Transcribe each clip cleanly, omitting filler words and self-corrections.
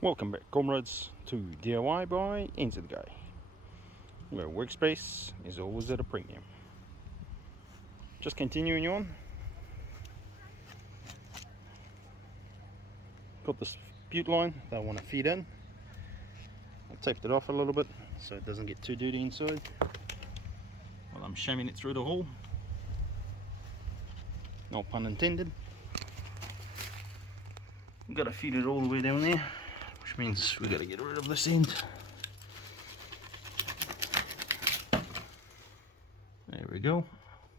Welcome back, comrades, to DIY by NZguy, where workspace is always at a premium. Just continuing on, got this butte line that I want to feed in. I taped it off a little bit so it doesn't get too dirty inside while I'm shaving it through the hole. No pun intended. We've got to feed it all the way down there, which means we've got to get rid of this end. There we go.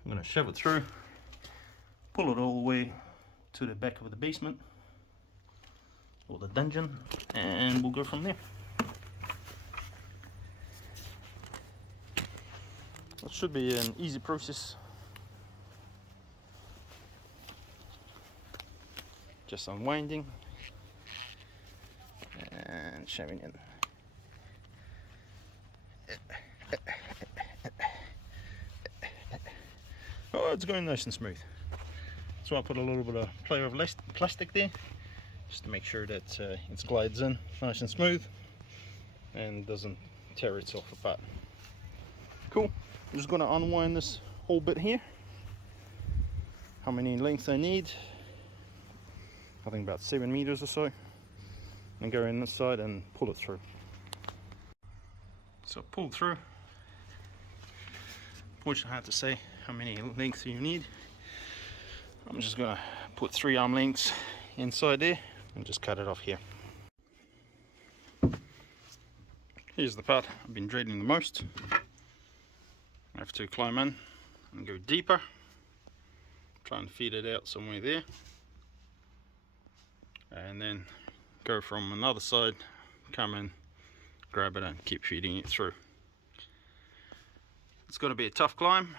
I'm going to shove it through, pull it all the way to the back of the basement or the dungeon, and we'll go from there. That should be an easy process. Just unwinding and shaving in. Oh, it's going nice and smooth. So I put a little bit of player of plastic there, just to make sure that it glides in nice and smooth and doesn't tear itself apart. Cool. I'm just going to unwind this whole bit here. How many lengths I need? I think about 7 meters or so, and go in this side and pull it through. So pull through. Fortunately, I have to say how many lengths you need. I'm just gonna put 3 arm lengths inside there and just cut it off here. Here's the part I've been dreading the most. I have to climb in and go deeper, try and feed it out somewhere there, and then go from another side, come in, grab it and keep feeding it through. It's going to be a tough climb.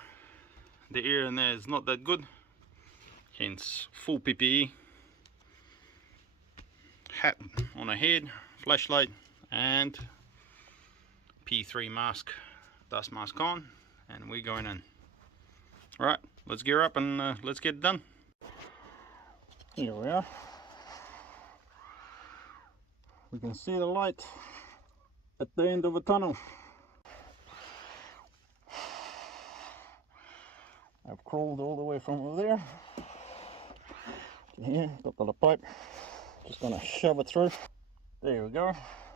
The air in there is not that good, hence full PPE, hat on a head, flashlight, and P3 mask, dust mask on, and we're going in. Alright, let's gear up and let's get it done. Here we are. We can see the light at the end of the tunnel. I've crawled all the way from over there to here, got the pipe, just gonna shove it through. There we go,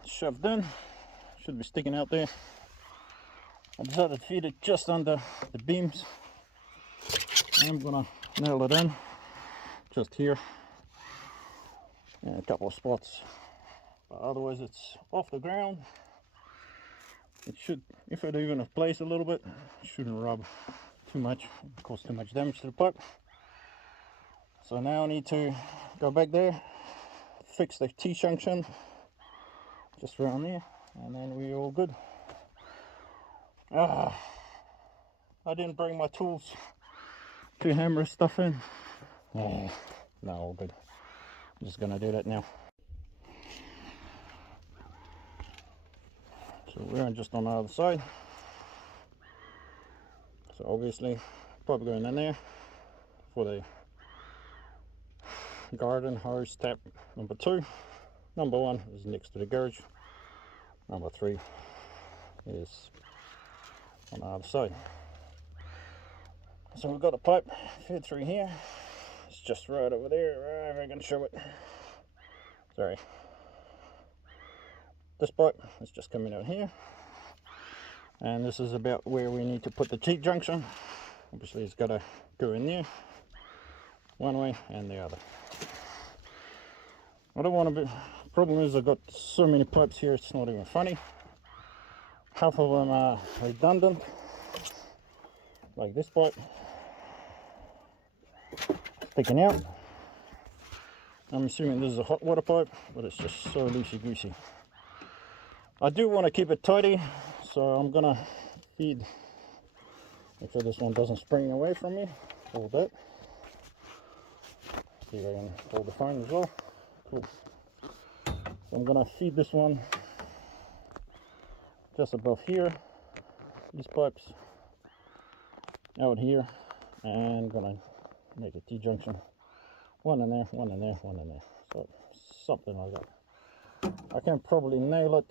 shoved in, should be sticking out there. I decided to feed it just under the beams. I'm gonna nail it in, just here, and a couple of spots. But otherwise it's off the ground. It should, if it even plays a little bit, it shouldn't rub too much, cause too much damage to the pipe. So now I need to go back there, fix the T-junction just around there, and then we're all good. I didn't bring my tools to hammer stuff in. No, all good. I'm just gonna do that now. So we're just on the other side. So obviously, probably going in there for the garden hose tap number 2. Number 1 is next to the garage. Number 3 is on the other side. So we've got a pipe fed through here. It's just right over there. Right, I'm going to show it. Sorry. This pipe is just coming out here, and this is about where we need to put the T-junction. Obviously it's got to go in there one way and the other. I don't want to be, problem is I've got so many pipes here, it's not even funny. Half of them are redundant, like this pipe sticking out. I'm assuming this is a hot water pipe, but it's just so loosey goosey. I do want to keep it tidy, so I'm gonna feed, make sure this one doesn't spring away from me. Hold that. See if I can hold the phone as well. Cool. So I'm gonna feed this one just above here, these pipes out here, and gonna make a T-junction. One in there, one in there, one in there. So something like that. I can probably nail it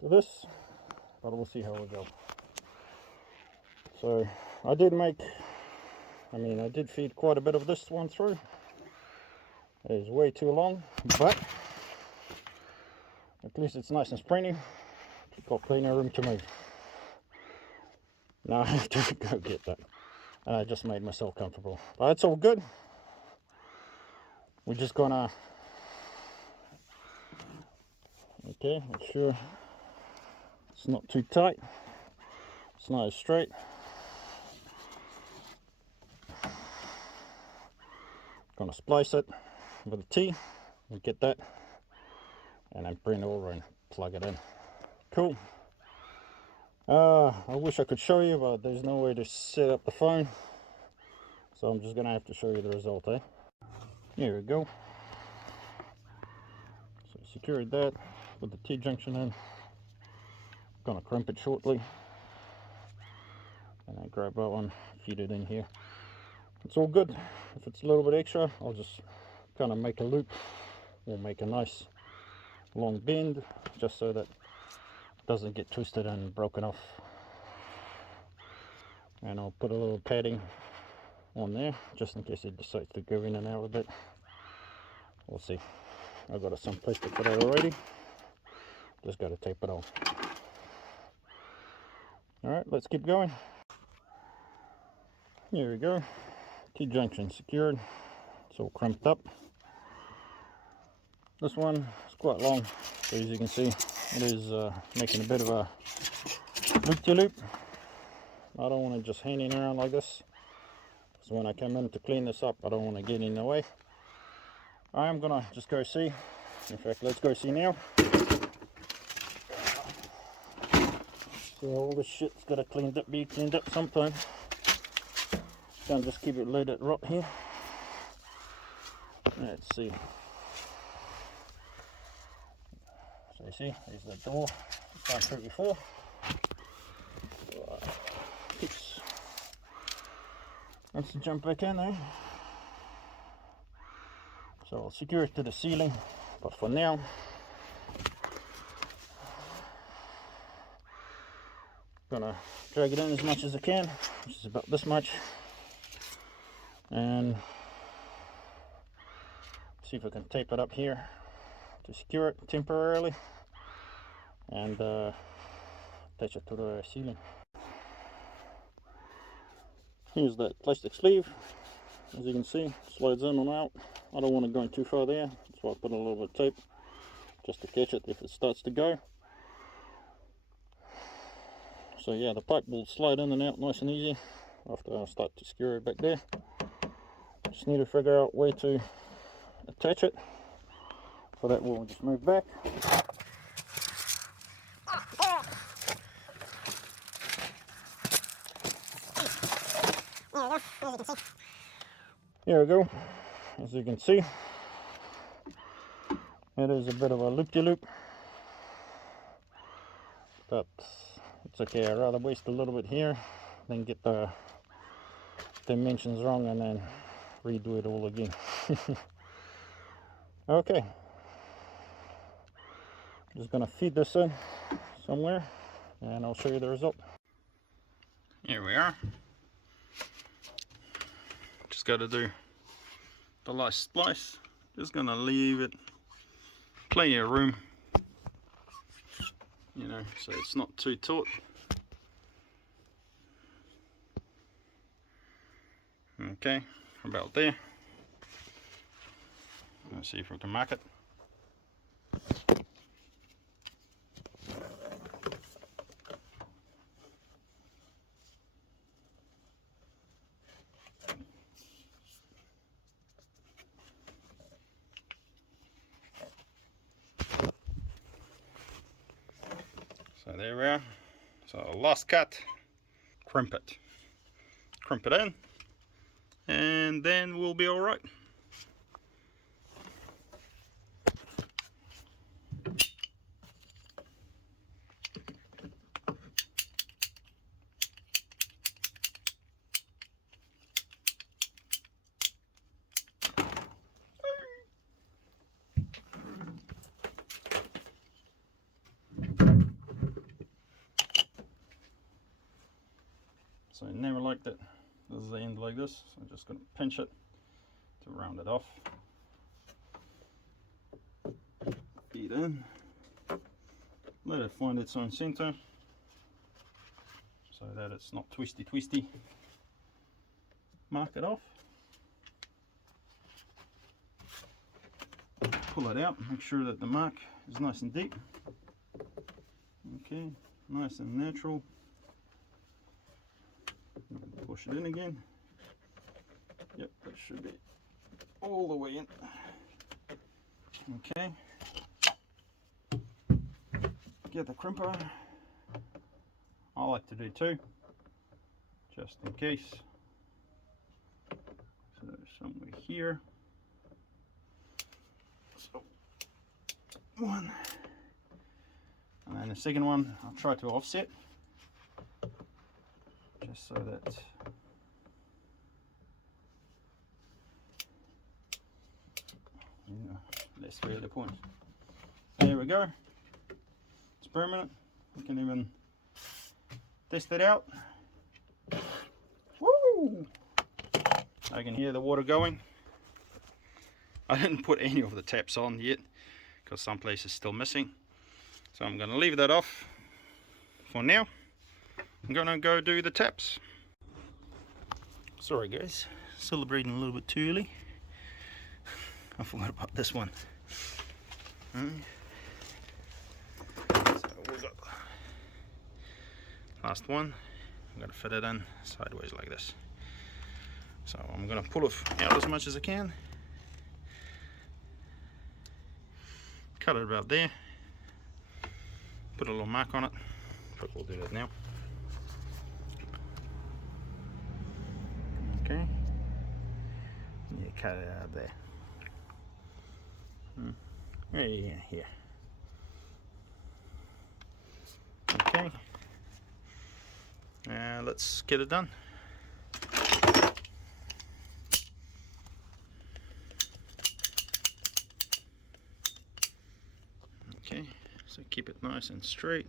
to this, but we'll see how we go. So I did feed quite a bit of this one through. It is way too long, but at least it's nice and springy. It's got plenty of room to move. Now I have to go get that. And I just made myself comfortable. But it's all good. We're just gonna, okay, make sure it's not too tight. It's not as straight. Gonna splice it with a T. We get that. And then bring it over and plug it in. Cool. I wish I could show you, but there's no way to set up the phone. So I'm just gonna have to show you the result, eh? Here we go. So secured that with the T-junction in. Gonna crimp it shortly. And then grab that one, feed it in here. It's all good. If it's a little bit extra, I'll just kind of make a loop or make a nice long bend just so that it doesn't get twisted and broken off. And I'll put a little padding on there just in case it decides to go in and out a bit. We'll see. I've got some plastic for that already. Just got to tape it on. Alright, let's keep going. Here we go. T-junction secured. It's all crimped up. This one is quite long, so as you can see, it is making a bit of a loop-de-loop. I don't want to just hanging around like this. So when I come in to clean this up, I don't want to get in the way. I am gonna just go see. In fact, let's go see now. So all this shit's gotta be cleaned up sometime. Can't just keep it let it rot here. Let's see. So you see, there's the door. I've gone through before. Oops. Let's jump back in there. So I'll secure it to the ceiling, but for now, gonna drag it in as much as I can, which is about this much, and see if I can tape it up here to secure it temporarily and attach it to the ceiling. Here's that plastic sleeve. As you can see, it slides in and out. I don't want it going too far there, that's why I put a little bit of tape just to catch it if it starts to go. So yeah, the pipe will slide in and out nice and easy after I start to secure it back there. Just need to figure out where to attach it. For that, we'll just move back. There we go. As you can see, it is a bit of a loop-de-loop, but it's okay. I'd rather waste a little bit here than get the dimensions wrong and then redo it all again. Okay, just gonna feed this in somewhere and I'll show you the result. Here we are. Just got to do the last splice. Just gonna leave it plenty of room, you know, so it's not too taut. Okay, about there. Let's see if we can mark it. So there we are. So last cut, crimp it in, and then we'll be all right. So I never liked it. This is the end like this, so I'm just going to pinch it to round it off. Feed in, let it find its own center so that it's not twisty. Mark it off, pull it out, make sure that the mark is nice and deep. Okay, nice and natural. Push it in again. Yep, that should be all the way in. Okay, get the crimper. I like to do two, just in case. So somewhere here. So one, and then the second one I'll try to offset, just so that less further point. There we go. It's permanent. You can even test it out. Woo! I can hear the water going. I didn't put any of the taps on yet because some places still missing. So I'm going to leave that off for now. I'm going to go do the taps. Sorry guys, celebrating a little bit too early. I forgot about this one. So we've got last one. I'm going to fit it in sideways like this. So I'm going to pull it out as much as I can. Cut it about there. Put a little mark on it. But we'll do that now. Okay. Yeah, cut it out there. Yeah, here. Okay. Let's get it done. Okay, so keep it nice and straight.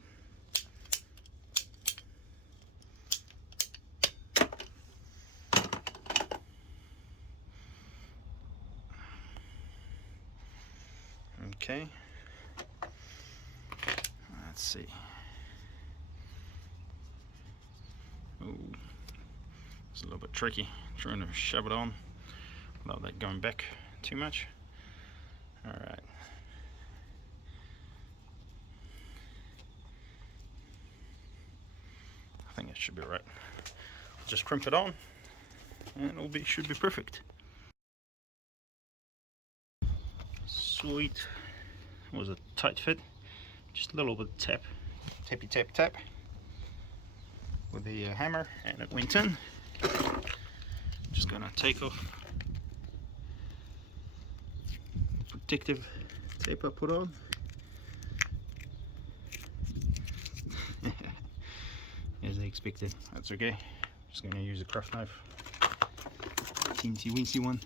Okay, let's see. Oh, it's a little bit tricky trying to shove it on without that going back too much. All right. I think it should be right. Just crimp it on, and should be perfect. Sweet. It was a tight fit. Just a little bit tap with the hammer, and it went in. Just gonna take off protective tape I put on. As I expected. That's okay. Just gonna use a craft knife. Teensy weensy one.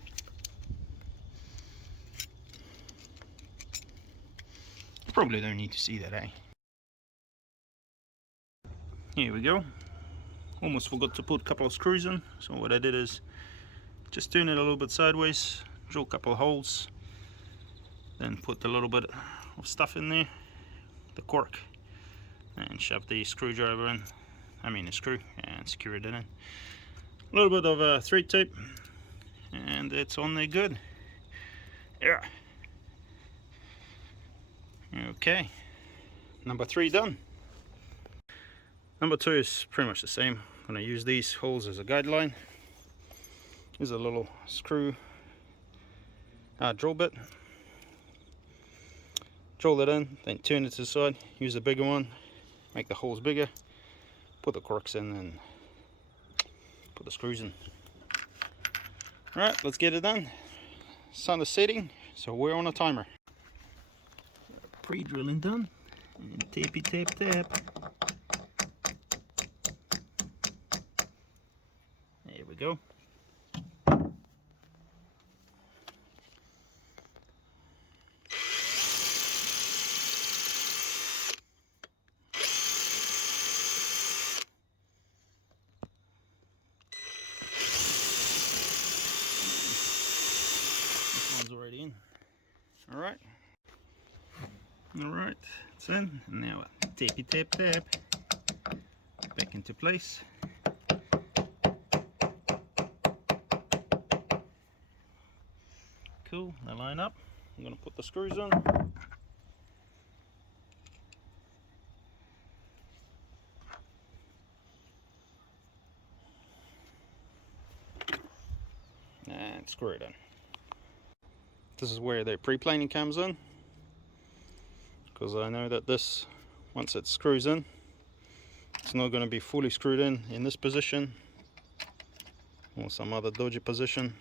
Probably don't need to see that, eh? Here we go. Almost forgot to put a couple of screws in, so what I did is just turn it a little bit sideways, drill a couple of holes, then put a little bit of stuff in there, the cork, and shove the screwdriver in, a screw, and secure it in. A little bit of thread tape, and it's on there good. Yeah. Okay, number 3 done. Number 2 is pretty much the same. I'm going to use these holes as a guideline. Here's a little screw drill bit. Drill that in, then turn it to the side. Use a bigger one, make the holes bigger, put the corks in, and put the screws in. Alright, let's get it done. Sun is setting, so we're on a timer. Pre-drilling done, and tappy tap tap. There we go. Alright, it's in, and now tappy tap tap back into place. Cool, they line up. I'm going to put the screws on. And screw it in. This is where the pre-planing comes in, because I know that this, once it screws in, it's not going to be fully screwed in this position or some other dodgy position.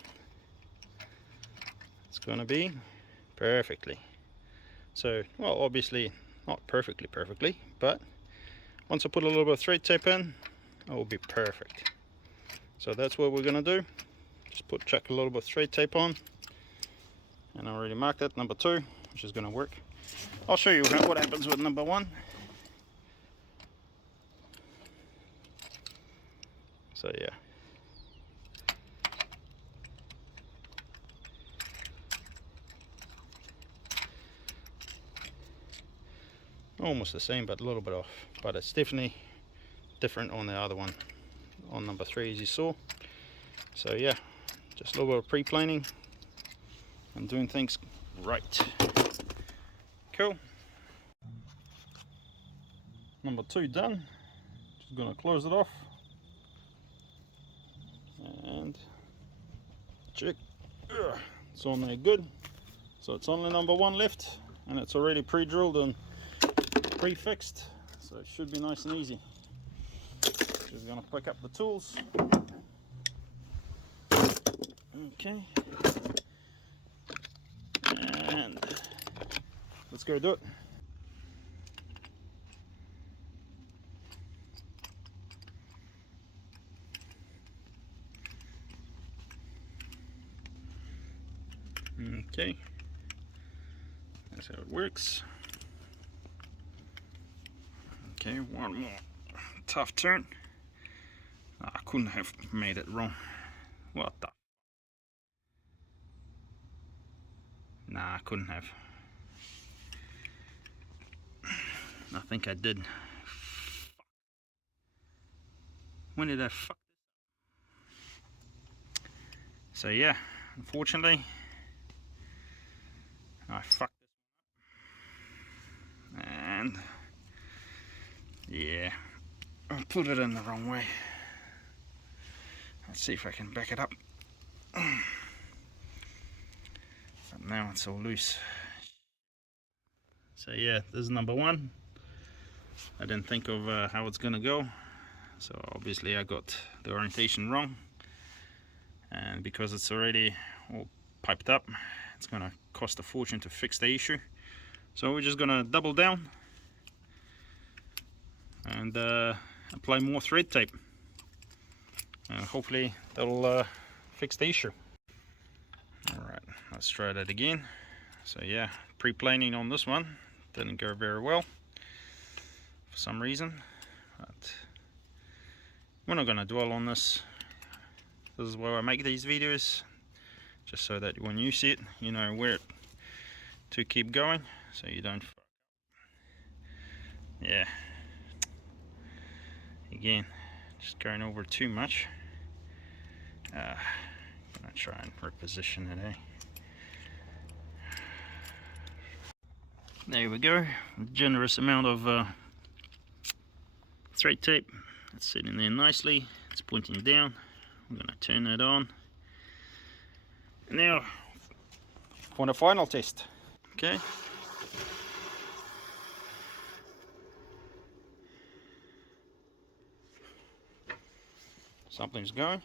It's going to be perfectly. So, well, obviously not perfectly, but once I put a little bit of thread tape in, it will be perfect. So that's what we're going to do. Just chuck a little bit of thread tape on, and I already marked that, number 2, which is going to work. I'll show you what happens with number 1. So yeah. Almost the same, but a little bit off. But it's definitely different on the other one, on number 3, as you saw. So yeah, just a little bit of pre-planing and doing things right. Cool. Number 2 done. Just gonna close it off and check. It's on there good. So it's only number 1 left, and it's already pre-drilled and pre-fixed, so it should be nice and easy. Just gonna pick up the tools. Okay, and let's go do it. Okay, that's how it works. Okay, one more tough turn. Oh, I couldn't have made it wrong. What the? Nah, I couldn't have. I think I did. When did I fuck this? So yeah, unfortunately, I fucked this, and yeah, I put it in the wrong way. Let's see if I can back it up. But now it's all loose. So yeah, this is number 1. I didn't think of how it's gonna go, so obviously I got the orientation wrong, and because it's already all piped up, it's gonna cost a fortune to fix the issue. So we're just gonna double down and apply more thread tape, and hopefully that'll fix the issue. Alright, let's try that again. So yeah, pre-planing on this one didn't go very well for some reason, but we're not going to dwell on this. This is why I make these videos, just so that when you see it, you know where to keep going, so you don't. Yeah, again, just going over too much. I'm gonna try and reposition it, eh? There we go, a generous amount of thread tape. It's sitting there nicely, it's pointing down. I'm going to turn it on. And now for the final test. Okay. Something's going.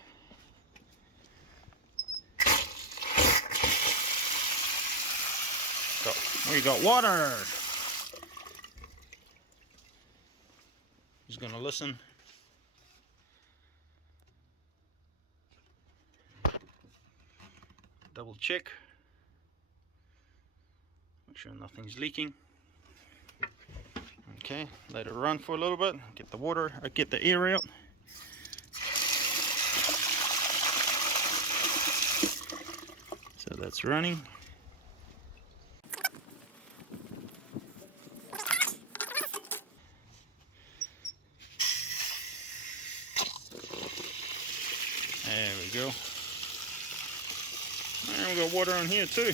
We got water. He's going to listen. Double check. Make sure nothing's leaking. Okay, let it run for a little bit. Get the water, get the air out. So that's running. we go. And we've got water on here too.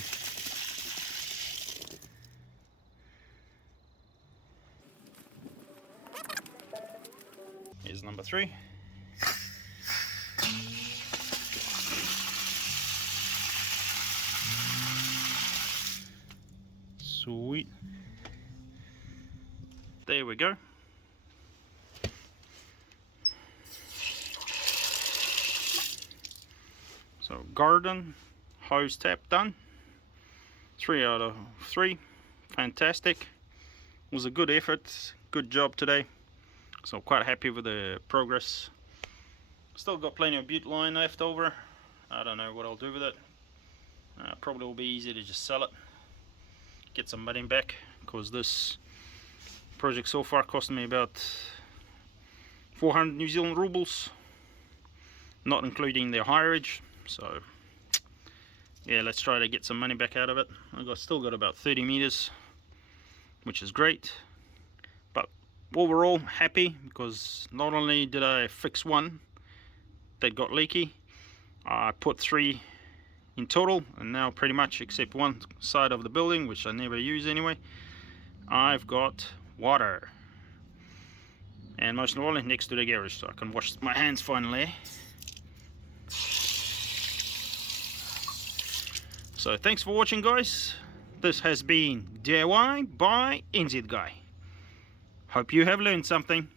Here's number 3. Sweet. There we go. So garden hose tap done. 3 out of 3. Fantastic. It was a good effort. Good job today. So quite happy with the progress. Still got plenty of butte line left over. I don't know what I'll do with it. Probably will be easy to just sell it. Get some money back, because this project so far cost me about 400 New Zealand rubles, not including the hireage. So yeah, let's try to get some money back out of it. I've still got about 30 meters, which is great. But overall happy, because not only did I fix one that got leaky, I put 3 in total, and now pretty much except one side of the building, which I never use anyway, I've got water. And most importantly, next to the garage, so I can wash my hands finally. So thanks for watching, guys. This has been DIY by NZ Guy. Hope you have learned something.